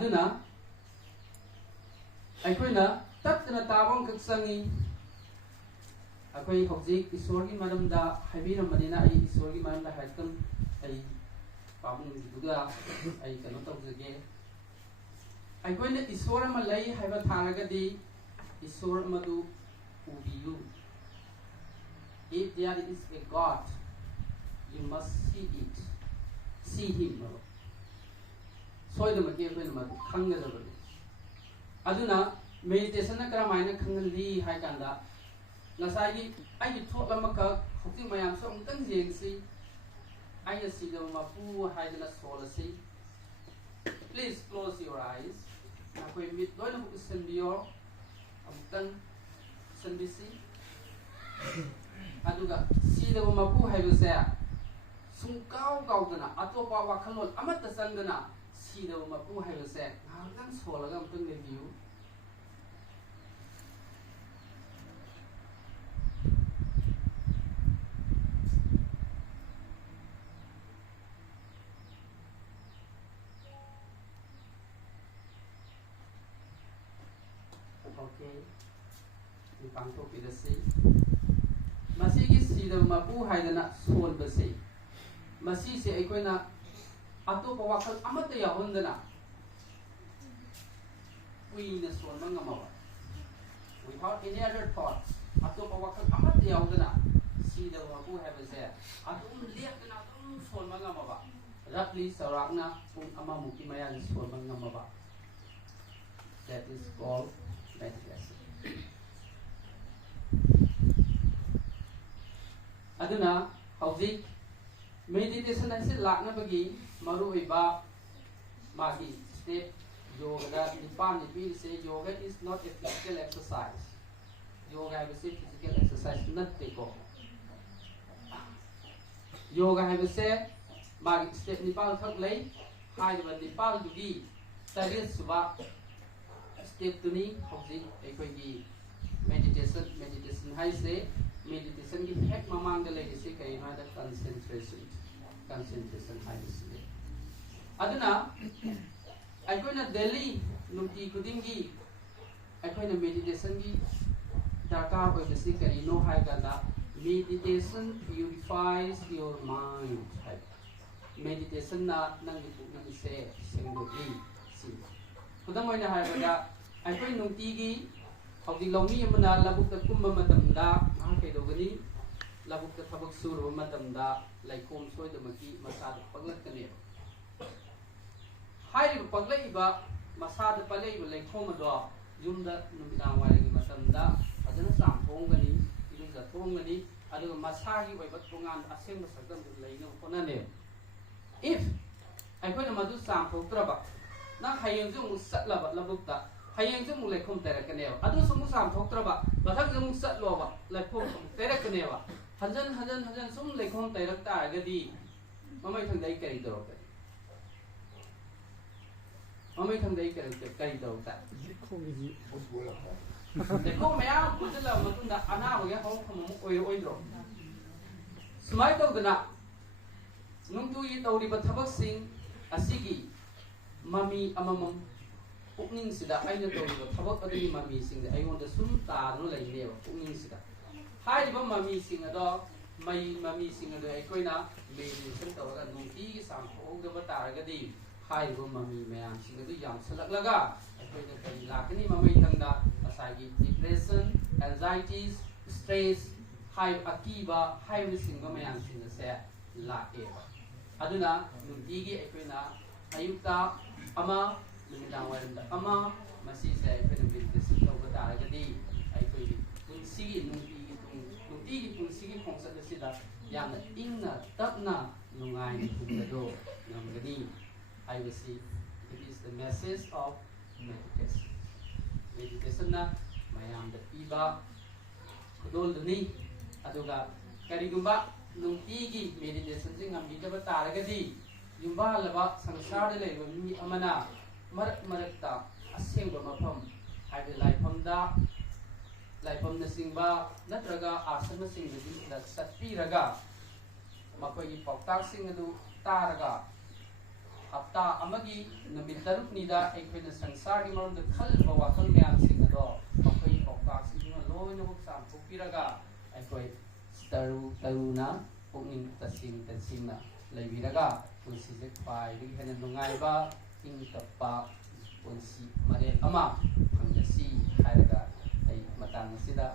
aduna aikoina taptana tabam kaksangi akoi hojik isorgi maramda haibiramani na ai isorgi maramda haikam ai pabung duga ai kano tawjage aikoina isor ama lai haiba tharagadi isor amadu ubiyu. If there is a God, you must see it, see Him. So the material madu khangadabani. Aduna meditation na karamaina khangali hai kanda. Nasagi ai thot lamaka hokti mayam so ungtang jengsi ai si the mapu hai dana solasi. Please close your eyes. Na koi mit doi na senbiyo ungtang senbisi. Aduga sida mapu haibuse sungkau kau dana atopa wakhalon amata sangdana sida mapu haibuse ngangtang solaga amtang review. Okay, we pangto pidasi. Masigi sida mapu haidana sol base masi se aikoina atopa wakhal amata yahondana uina sol mangamawa without any other thoughts atopa wakhal amata yahondana sida mapu haibase atum lekna atum sol mangamawa roughly saurakna pung ama muki mayan sol mangamawa. That is called meditation. Aduna hauzik meditation ase lakna bagi maru iba magi step yoga nipan nipi se yoga is not a physical exercise. Yoga is a physical exercise not ko. Yoga is a magi step nipan thak lay hai ba nipan dugi taris suba step tuni hauzik ekoi gi meditation hai se meditation ki hek mamang de legi se kai ma da concentration hai se aduna aikoina daily numti kudingi aikoina meditation gi darkar hoi se kai no hai ganda meditation purifies your mind. Meditation na nang ni se sengdoi si kudang moina hai bada aikoi numti gi haudik lawmi amana labukta kumba matamda kai dogani labukta thabak suru matamda laikom soidamaki masada paglakane hairi paglai ba masada palai ba laikom ado yumda numidang warangi matamda adana samphongani iluja thongani aduga masagi oiba tongan asengba sakam laino konane. If aikoina madu samphoktraba na hayengju musatlaba labukta hayeng jung mulai kom tera kanewa adu sumu sam thoktraba bathak jung satloba lai phom tera kanewa hanjan sum lai khom tera ta gadi mamai thangdai kari do ka mamai thangdai kari do ta dekho maya pujala matunda ana hoya hom khom oi dro smai to dana nungtu yi tawri ba thabak sing asigi mami amamam pukning sida aina tawriba thabak aduni mami sing aionda sum taru laineba pukning sida haiba mami sing ado mai mami sing ado aikoina meditation tawra nungti gi sam phogdaba taragadi haiba mami mayam sing ado yam salaklaga aikoina kari lakani mamai thangda asagi depression anxieties stress hai akiba hai sing mayam sing se laeba aduna nungti gi aikoina ayukta ama lumidang warinda ama masih saya penulis disitu betul jadi itu fungsi nungti fungsi fungsi disitu yang inna takna nungai tunggu yang begini I will see it is the message of meditation. Meditation na mayam da iba kedol duni aduga karigumba nungti meditation sing am kita betul yumba laba sangsar le mi amana marakta asengba mafam haibe laifam na singba natraga asana singba da satpiraga makoy pautak sing adu taraga hafta amagi numit taruknida aikoina sansargi marumda khalba wakal mayamsing ado akhoi pauktaksingna loina hoksan thokpiraga aikoi taruna pukning tasingna leibiraga punsije khwaidagi hena nungaiba ingtappa punsi mare ama phangasi hairaga ai matang asida